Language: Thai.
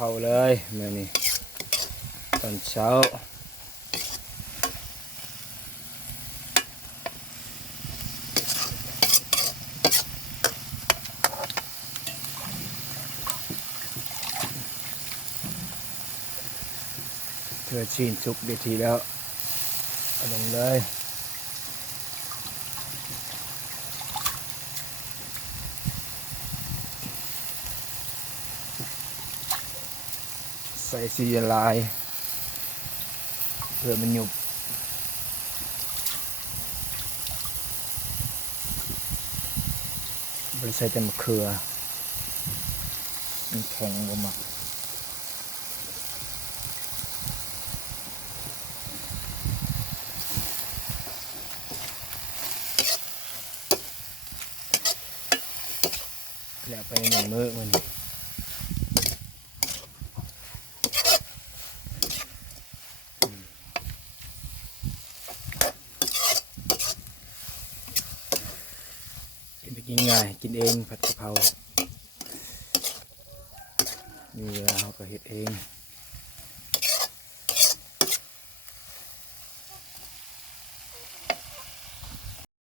เพราเลยมื่อนี้ตอนเช้าเธอชีนสุกดีทีแล้วเอาลงเลย ใส่สีลายเพื่อมันหยุบบริใส่แต่มะเขือมันแข็งบ่มักแล้วไปหนึ่งมื้อมัน กินไปกินง่ายกินเองผัดกะเพรามีเวลาเราก็เห็ดเอง